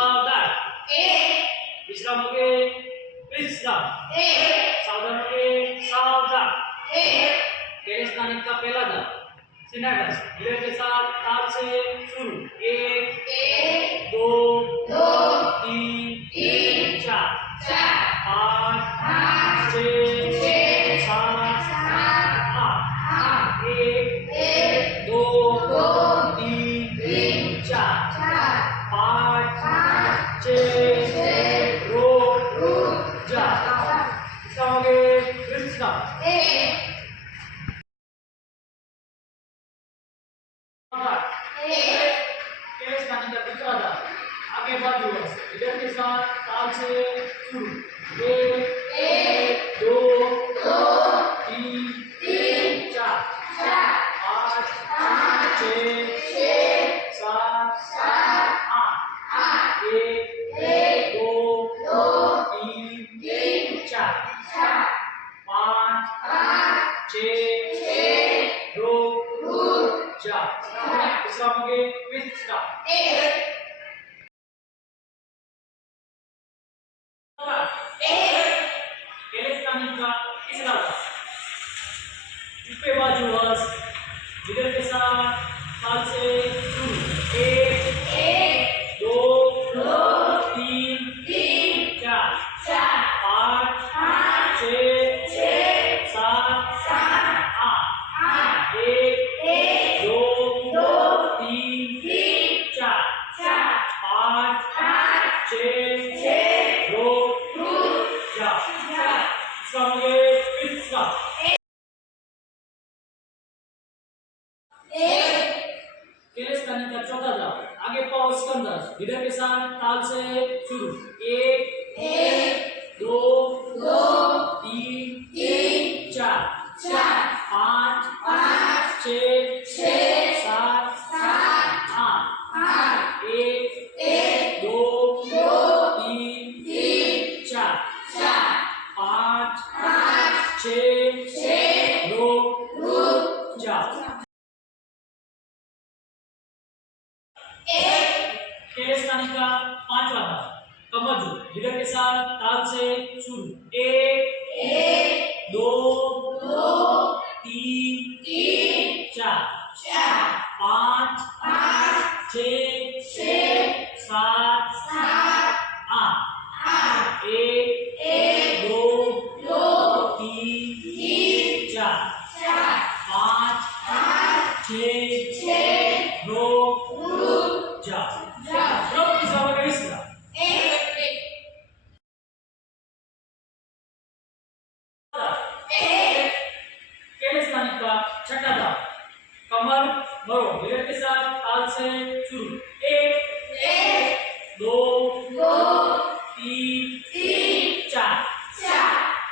सावधान विश्राम हो गए विश्राम सावधान हो गए सावधान केले स्थानिक का पहला दा सिनागस धीरे के साथ ताल से शुरू 1 2 3 4 5 6 7 8 1 2 3 4 5 6 रुक जा इसका हो गए विश्राम आगे बाजू इधर के साथ ताल से शुरू 1 2 3 4 5 6 7 8 1 2 3 4 5 6 रुक जा विश्राम हो गए विश्राम इसके बाद जो इधर के साथ ताल से शुरू 1 2 3 4 5 6 7 8 1 2 3 4 5 6 रुक जा इसका विश्राम केले स्थानिक का चौथा दा आगे पाओ स्कंदर इधर के साथ ताल से शुरू 1 2 3 4 5 6 7 8 1 2 3 4 5 6 रुक जा केले स्थानिक का पांचवा दा कमजू इधर के साथ ताल से शुरू 1 2 3 4 5 6 7 8 1 2 3 4 5 6 रुक जा रुक इसका मतलब इसका केले स्थानिक का छठा दा कमर भरो इधर के साथ ताल से शुरू 1 2 3 4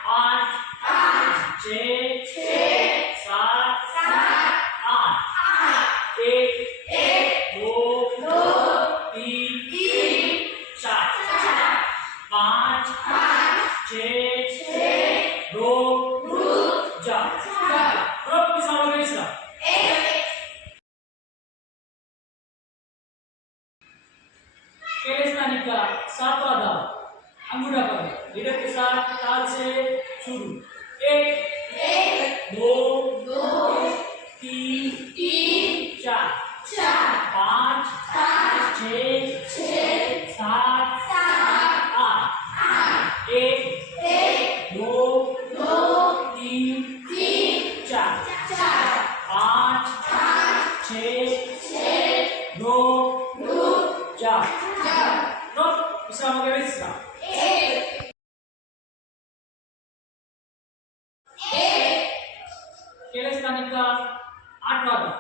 5 6 7 8 1 2 3 4 5 6 रुक जा रुक किस सामने इसका केले स्थानिक का सातवां दा अंगूठा पर इधर के साथ ताल से शुरू 1 2 3 4 5 6 7 8 1 2 3 4 5 6 रुक जा रुक इसका मतलब इसका केले स्थानिक का आठवां दा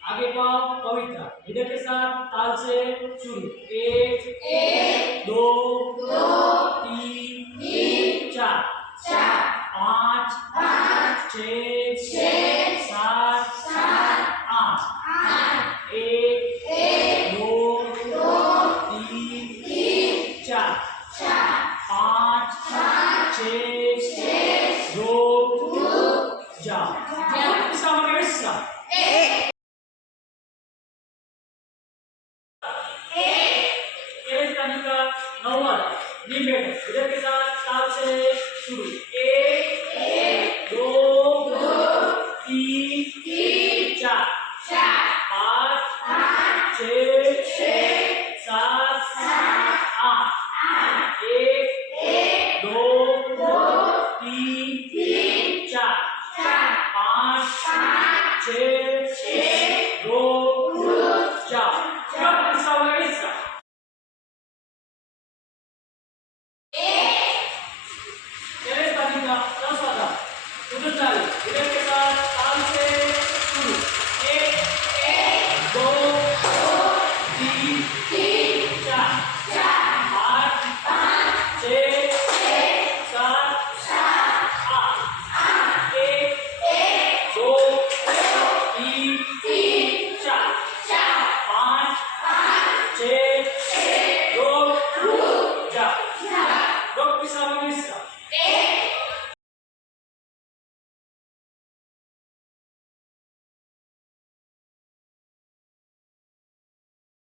आगे पाओ पवित्र इधर के साथ ताल से शुरू 1 2 3 4 5 6 7 8 1 2 3 4 5 6 रुक जा इसका मतलब इसका केले स्थानिक का 9वां दाव नीम बैठक इधर के साथ 7 से शुरू 1 2 3 4 5 6 7 8 1 2